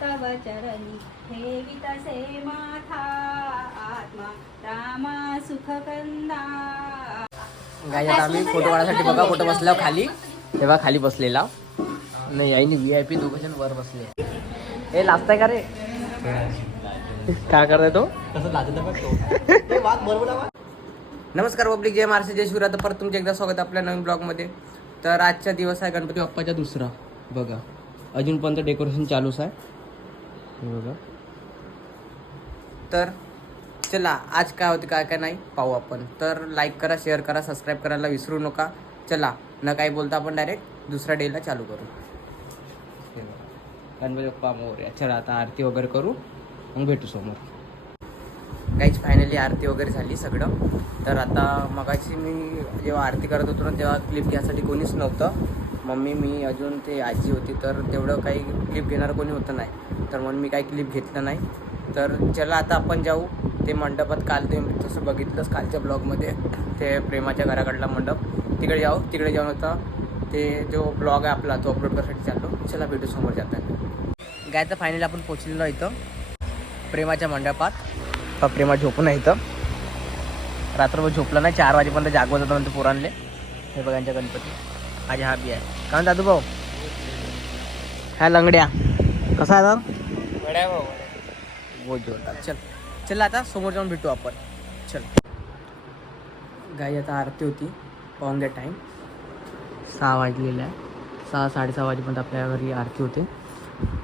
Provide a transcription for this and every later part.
तव चरणी ठेवितसे माथा आत्मा रामा सुखकंदा. गाईज आता आम्ही फोटो काढायसाठी बघा कुठं बसलो खाली, तेव्हा खाली बसलेला नाही आईने VIP दोघं जण वर बसले. हे लाजताय का रे? काय करताय तो? कसं लाजत बरोबर. नमस्कार पब्लिक, जय महाराष्ट्र, जय शिवराय. तर परत तुमचे एकदा स्वागत आपल्या नवीन ब्लॉगमध्ये. तर आजचा दिवस आहे गणपती बाप्पाचा दुसरा. बघा अजूनपर्यंत डेकोरेशन चालूच आहे हे बघा. तर चला आज काय होते काय काय नाही पाहू आपण. तर लाईक करा, शेअर करा, सबस्क्राईब करायला विसरू नका. चला न काही बोलता आपण डायरेक्ट दुसऱ्या डेला चालू करू. हे बघा गणपती बाप्पा मोरया. चला आता आरती वगैरे करू मग भेटू समोर. काहीच फायनली आरती वगैरे झाली सगळं. तर आता मगाशी मी जेव्हा आरती करत होतो ना तेव्हा क्लिप घ्यायसाठी कोणीच नव्हतं. मम्मी, मी, अजून ते आजी होती. तर तेवढं काही क्लिप घेणारं कोणी होतं नाही, तर म्हणून मी काही क्लिप घेतलं नाही. तर चला आता आपण जाऊ ते मंडपात. काल ते तसं बघितलंच कालच्या ब्लॉगमध्ये, ते प्रेमाच्या घराकडला मंडप, तिकडे जाऊ. तिकडे जाऊन आता ते जो ब्लॉग आहे आपला तो अपलोड करण्यासाठी चाललो. चला भेटू समोर जाताना. गायचं फायनली आपण पोचलेलो इथं प्रेमाच्या मंडपात. प्रेमा झोपून आहे इथं, रात्रभर झोपला नाही. 4 वाजेपर्यंत जागवत होता म्हणते पोरांले. हे बघा यांच्या गणपती. आज हा बी आहे का दादू भाऊ? ह्या लंगड्या कसा आहे तर बड्या भाऊ बहुत जोरदार. चल आता समोर जाऊन भेटू आपण. चल गाई आता आरती होती, पाहून घ्या टाईम 6 वाजलेला आहे. 6-6:30 वाजेपर्यंत आपल्या घरी आरती होते.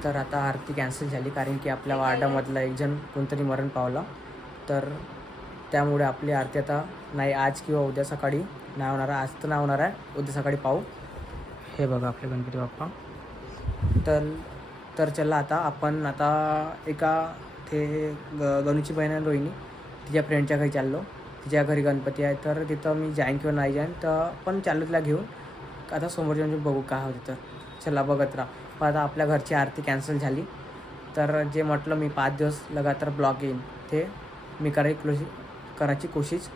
तर आता आरती कॅन्सल झाली कारण की आपल्या वार्डामधला एक जण कोणतरी मरण पावला. तर त्यामुळे आपली आरती आता नाही आज किंवा उद्या सकाळी नाही होणार आहे. आज तर नाही होणार आहे, उद्या सकाळी पाहू. हे बघा आपले गणपती बाप्पा. तर चला आता आपण आता एका ते गणूची बहीण आहे रोहिणी, तिच्या फ्रेंडच्या घरी चाललो. तिच्या घरी गणपती आहे, तर तिथं मी जाईन किंवा नाही जाईन तर पण चाललो तिला घेऊन. आता समोर जाऊन बघू काय होतं. तर चला बघत राहा. पण आता आपल्या घरची आरती कॅन्सल झाली. तर जे म्हटलं मी 5 दिवस लगातार ब्लॉग येईन ते मी करायची कोशिश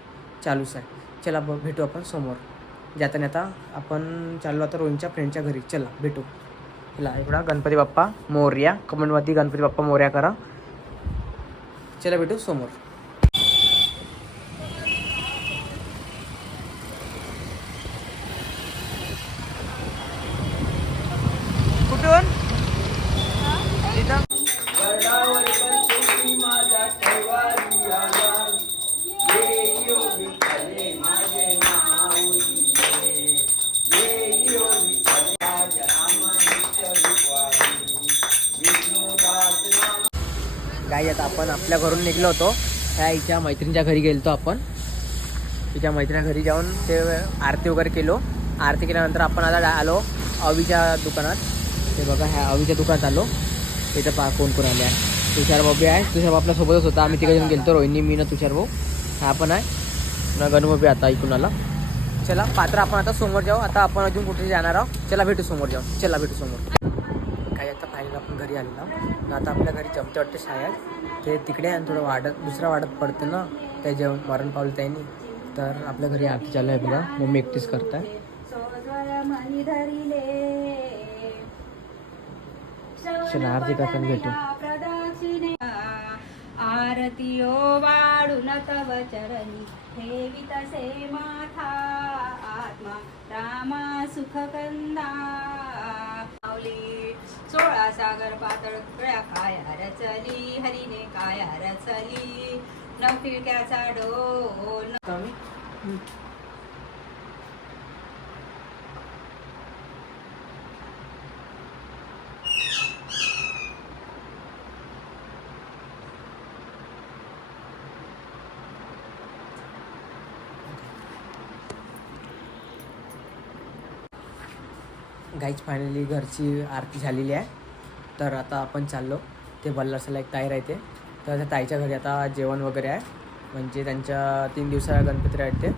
चालूच आहे. चला भेटू आपण समोर जाताना. आता आपण चाललो आता रोहिणीच्या फ्रेंडच्या घरी. चला भेटू. चला एवढा गणपती बाप्पा मोरया कमेंटमध्ये गणपती बाप्पा मोरया करा. चला भेटू समोर. कुठून गाई आता आपण आपल्या घरून निघलो होतो. ह्या हिच्या मैत्रिणीच्या घरी गेलो आपण. तिच्या मैत्रिणीच्या घरी जाऊन ते आरती वगैरे केलो. आरती केल्यानंतर आपण आता आलो अवीच्या दुकानात. ते बघा ह्या अवीच्या दुकानात आलो. इथं कोण कोण आले आहे. तुषार बाबी आहे. तुषार बाबा आपल्यासोबतच होता. आम्ही तिकडे गेलो होतो, रोहिणी, मी ना तुषार भाऊ. हा पण आहे ना गणू बाबी आता ऐकून आला. चला पात्र आपण आता समोर जाऊ. आता आपण अजून कुठे जाणार आहोत. चला भेटू समोर जाऊ. चला भेटू समोर. काही आता फायनल आपण घरी आलेलो. आता आपल्या घरी जमते वाटते शाळेत ते तिकडे आणि थोडं वाढत दुसऱ्या वाढत पडते ना त्या जेवण मरण पावलं त्यांनी. तर आपल्या घरी आरती चालू आहे बघा. मम्मी एकटीच करताय. चला आरती करताना भेटू. आरतीयो वाढून तव चरणी ठेवितसे माथा आत्मा रामा सुखकंदा. 16 सागर पातळ कळ्या खाया रचली हरीने काया रचली न पिळक्याचा डोल. गाईच फायनली घरची आरती झालेली आहे. तर आता आपण चाललो ते बल्लारसाला एक ताई राहते. तर त्या ताईच्या घरी आता जेवण वगैरे आहे. म्हणजे त्यांच्या 3 दिवसा गणपती राहते.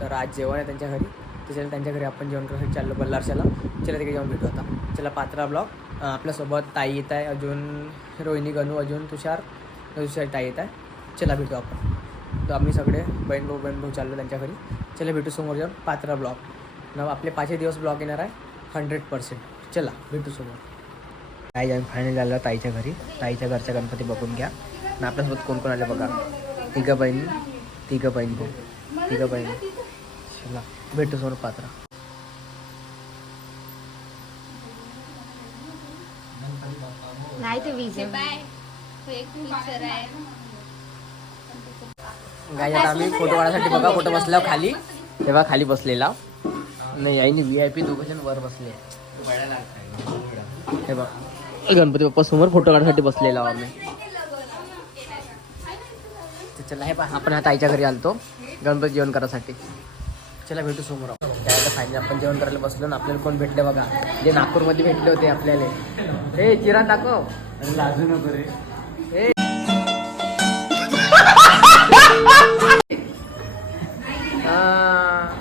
तर आज जेवण आहे त्यांच्या घरी. त्याच्याला त्यांच्या घरी आपण जेवण करायला चाललो बल्लारशाला. चला तिकडे जाऊन भेटू आता. चला पात्रा ब्लॉग. आपल्यासोबत ताई येत आहे, अजून रोहिणी, गणू, अजून तुषार ताई येत आहे. चला भेटू आपण. तर आम्ही सगळे बहीण भाऊ चाललो त्यांच्या घरी. चला भेटू समोर जाऊन पात्रा ब्लॉग. आपले 5 दिवस ब्लॉग येणार आहे 100%. चला भेटू समोर. काय आम्ही फायनल झालं ताईच्या घरी. ताईच्या घरचा गणपती बघून घ्या. आणि आपल्यासोबत कोण कोण आले बघा. तिघं बहीण चला भेटू समोर पात्रा. नाही ते विजय गाय आता आम्ही फोटो काढायसाठी बघा फोटो बसल्यावर खाली तेव्हा खाली बसलेला नाही आईने VIP दोघं जण वर बसले. हे बघ गणपती बाप्पा समोर फोटो काढायसाठी बसलेला आम्ही. चला हे पहा आपण आता आईच्या घरी आलतो गणपती जेवण करायसाठी. चला भेटू समोर. त्यानंतर फायनली आपण जेवण करायला बसलो ना. आपल्याला कोण भेटले बघा जे नागपूरमध्ये भेटले होते आपल्याला. हे चिरा दाखव. लाजू नको रे.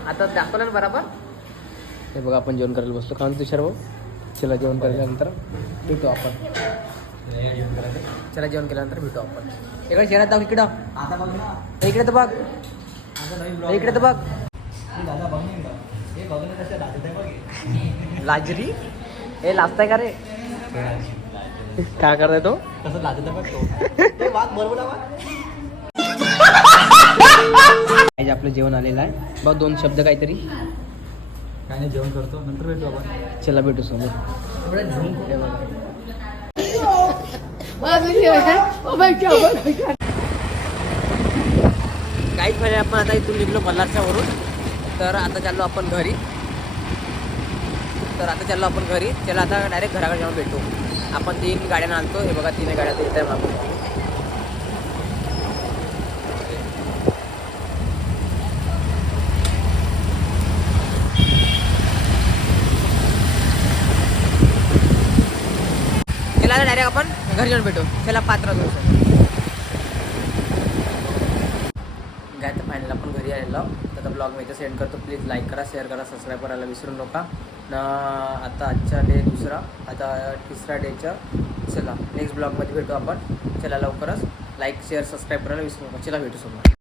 आता दाखवलं ना बरोबर. हे बघा आपण जेवण करायला बसलो. खाऊन तुषार भाऊ. चला जेवण केल्यानंतर भेटू आपण. चला जेवण केल्यानंतर भेटू आपण. इकडे शहरात दाखव. इकडं इकडे तर बघ. इकडे तर बघ. लाजरी हे लाजताय का रे. काय करताय तो कसं लाजत आपलं जेवण आलेलं आहे बघ. 2 शब्द काहीतरी काय नाही जेवण करतो नंतर भेटू आपण. चला भेटू समोर. काहीच म्हणजे आपण आता इथून निघलो मल्हारच्या वरून. तर आता चाललो आपण घरी. चला आता डायरेक्ट घराकडे जाऊन भेटू. आपण 3 गाड्यांना आणतो. हे बघा 3 गाड्या येत आहे मागून. चला आता डायरेक्ट आपण घरी जाऊन भेटू. चला पात्रा दोन काय तर फायनल आपण घरी आलेलो. तर ब्लॉग मी इथं सेंड करतो. प्लीज लाईक करा, शेअर करा, सबस्क्राईब करायला विसरू नका. आता आजचा डे दुसरा, आता तिसरा डेचा. चला नेक्स्ट ब्लॉगमध्ये भेटू आपण. चला लवकरच लाईक शेअर सबस्क्राईब करायला विसरू नका. चला भेटू समोर.